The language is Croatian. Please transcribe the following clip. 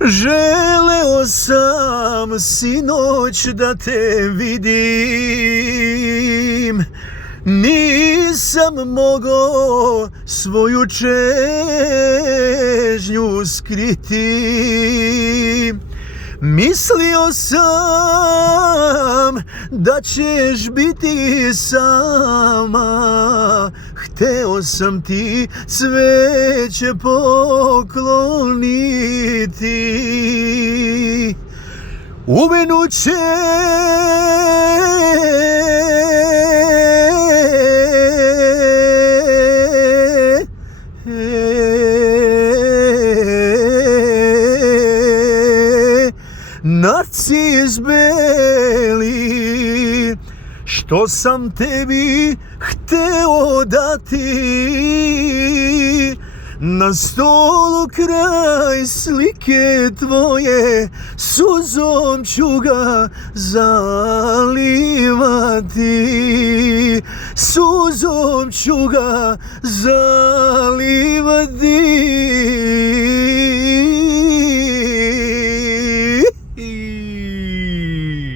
Želeo sam sinoć da te vidim, nisam mogao svoju čežnju skriti. Mislio sam da ćeš biti sama, hteo sam ti cveće pokloniti. Uvenuće narcis beli, što sam tebi hteo dati, na stolu kraj slike tvoje, suzom ću ga zalivati, suzom ću ga zalivati.